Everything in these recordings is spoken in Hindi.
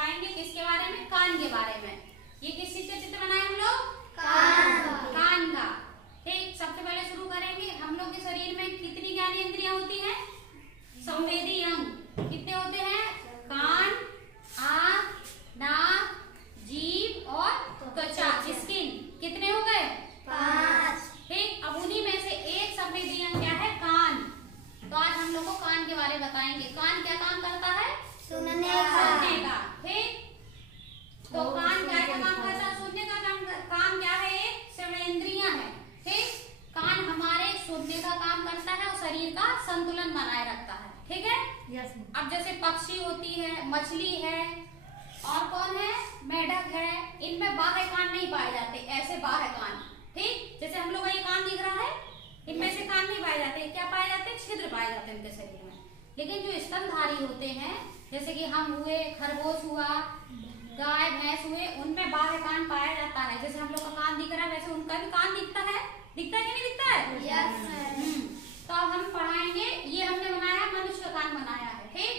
बताएंगे किसके बारे में, कान के बारे में। ये किस चीज का चित्र बनाए हम लोग, कान का। ठीक, सबसे पहले शुरू करेंगे। हम लोग के शरीर में कितनी ज्ञानेंद्रियां होती हैं, संवेदी अंग कितने होते हैं, कान, आँख, नाक, जीभ और त्वचा, स्किन। कितने हो गए, 5। ठीक, अब उन्हीं में से एक संवेदी अंग क्या है, कान। तो आज हम लोग को कान के बारे में बताएंगे। कान क्या काम करता है, सुनने का। ठीक, तो कान क्या काम करता है, सुनने का काम क्या है, एक श्रवणेंद्रियां है। ठीक, कान हमारे सुनने का काम करता है और शरीर का संतुलन बनाए रखता है। ठीक है, यस। अब जैसे पक्षी होती है, मछली है और कौन है, मेढक है, इनमें बाह्य कान नहीं पाए जाते, ऐसे बाह्य कान। ठीक, जैसे हम लोग का ये कान दिख रहा है, इनमें से कान नहीं पाए जाते, क्या पाए जाते, छिद्र पाए जाते हैं इनके शरीर में। लेकिन जो स्तनधारी होते हैं, जैसे कि हम हुए, खरगोश हुआ, गाय भैंस हुए, उनमें बाह्य कान पाया जाता है। जैसे हम लोग का कान दिख रहा है, वैसे उनका भी कान दिखता है कि नहीं दिखता है, यस। तो अब हम पढ़ाएंगे। ये हमने बनाया, मनुष्य का कान बनाया है। ठीक,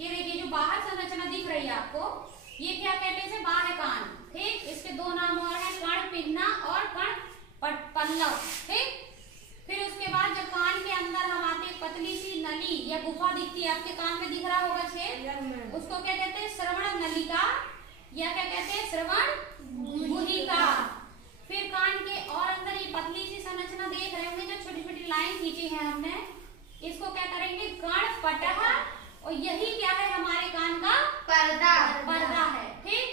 ये देखिए जो बाहर संरचना दिख रही है आपको, ये क्या कहते हैं, बाह्य कान। ठीक, इसके दो नाम और हैं, कर्ण पिन्ना और कर्ण पल्लव। ठीक, फिर उसके बाद जब कान के अंदर हम आते, पतली सी नली या गुफा दिखती है, आपके कान में दिख रहा होगा छेद, उसको क्या कहते हैं, श्रवण नलिका या क्या कहते हैं, श्रवण गुहिका। फिर कान के और अंदर ये पतली सी संरचना देख रहे होंगे, जो छोटी छोटी लाइन खींची है हमने, इसको क्या करेंगे, कर्णपटह, और यही क्या है, हमारे कान का पर्दा है। ठीक,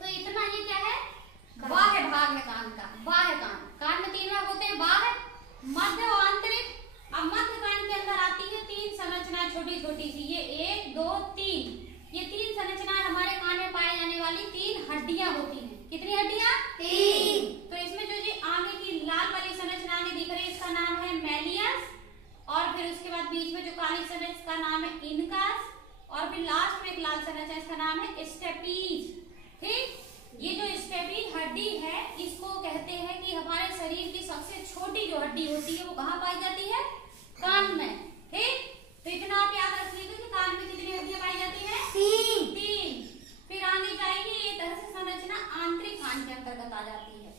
तो इतना ये क्या है, बाह्य भाग है कान का, बाह्य कान। कान में 3 भाग होते हैं, बाह्य, मध्य और आंतरिक। अब मध्य कान के अंदर आती है 3 संरचनाएं छोटी छोटी सी, ये 1 2 3, ये 3 संरचनाएं हमारे कान में पाए जाने वाली 3 हड्डियां होती हैं। कितनी हड्डियां, 3। तो इसमें जो जी आगे की लाल वाली संरचना आगे दिख रही है, इसका नाम है मैलियस, और फिर उसके बाद बीच में जो काली संरचना का नाम है इनकस, और फिर लास्ट में एक लाल संरचना, इसका नाम है स्टेपीज। ठीक, ये जो स्टेपीज हड्डी है, इसको कहते हैं कि हमारे शरीर की सबसे छोटी जो हड्डी होती है, वो कहाँ पाई जाती है, कान में। ठीक, तो इतना आप याद रख लीजिए कि कान में कितनी हड्डियां पाई जाती है, 3। फिर आगे जाएगी, ये तरह से संरचना आंतरिक कान के अंतर्गत आ जाती है।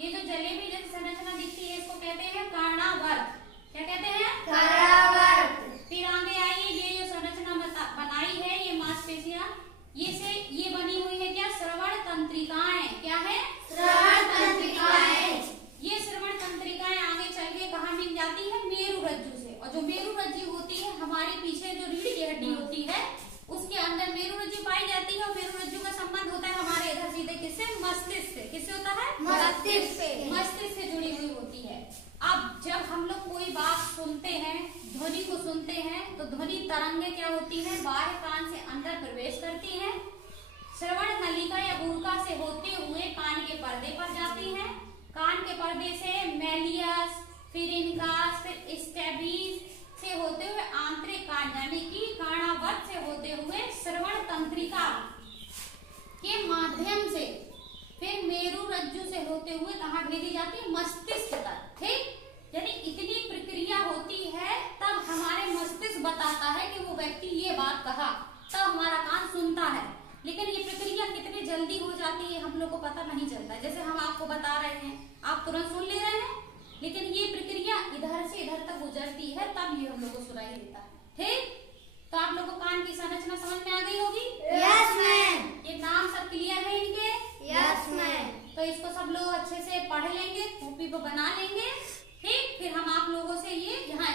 ये जो जलेबी जैसी संरचना दिखती है, इसको कहते हैं कर्णावर्त। क्या कहते हैं, कर्णावर्त। फिर आगे आइए, ये जो संरचना बनाई है, ये मांसपेशियां, ये बनी हुई है क्या, श्रवण तंत्रिकाएं। क्या है, श्रवण तंत्रिकाएं। ये श्रवण तंत्रिकाएं आगे चल के कहाँ मिल जाती है, मेरु रज्जु से। और जो मेरु रज्जु होती है, हमारे पीछे जो रीढ़ की हड्डी होती है, उसके अंदर मेरु रज्जु पाई जाती है। और मेरु रज्जु का संबंध होता है हमारे इधर सीधे किससे, मस्तिष्क से। किससे होता है, मस्तिष्क से जुड़ी हुई होती है। अब जब हम लोग कोई बात सुनते हैं, ध्वनि को सुनते हैं, तो ध्वनि तरंगे क्या होती है, बाह्य कान से अंदर प्रवेश करती है, श्रवण नलिका या गुहिका से होते हुए कान के पर्दे पर जाती है, कान के पर्दे से मैलियस, फिर इनकस, फिर स्टेपीज से होते हुए आंतरिक कान यानी कि कर्णावर्त से होते हुए श्रवण तंत्रिका के माध्यम से फिर मेरु रज्जु से होते हुए कहाँ भेजी जाती है, मस्तिष्क तक। ठीक, यानी इतनी प्रक्रिया होती है, तब हमारे मस्तिष्क बताता है कि वो व्यक्ति ये बात कहा, तब हमारा कान सुनता है। लेकिन ये प्रक्रिया कितनी जल्दी हो जाती है, हम लोग को पता नहीं चलता। जैसे हम आपको बता रहे हैं, आप तुरंत सुन ले रहे हैं, लेकिन ये प्रक्रिया इधर से इधर तक गुजरती है, तब ये हम लोग को सुनाई देता है। ठीक, तो आप लोग को कान की संरचना समझ में आ गई होगी। Yes ma'am. ये नाम सब क्लियर है इनके। Yes ma'am. तो इसको सब लोग अच्छे से पढ़ लेंगे, कॉपी पर बना लेंगे। ठीक, फिर हम आप लोगों से ये यहाँ